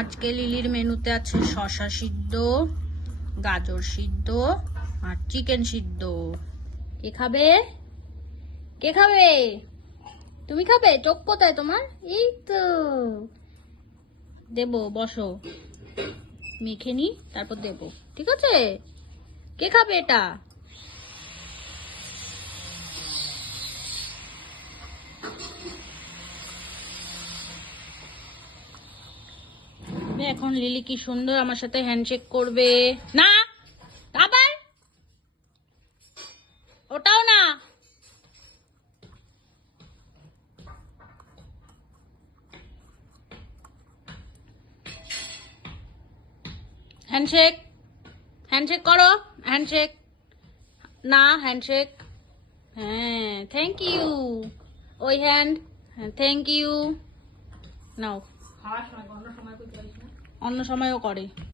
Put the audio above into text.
আজকে লিলির মেনুতে আছে শসা সিদ্ধ, গাজর সিদ্ধ আর চিকেন সিদ্ধ। কে খাবে? কে খাবে? তুমি খাবে? চোখ কোথায় তোমার? এই তো দেবো, বসো, মেখে নি তারপর দেবো, ঠিক আছে? কে খাবে এটা? এখন লিলি কি সুন্দর আমার সাথে হ্যান্ডশেক করবে। না, আবার ওটাও না। হ্যান্ডশেক, হ্যান্ডশেক করো, হ্যান্ডশেক। না, হ্যান্ডশেক। হ্যাঁ, থ্যাংক ইউ। ওই হ্যান্ড, হ্যাঁ, থ্যাংক ইউ। নাও, অন্য সময়ও করে।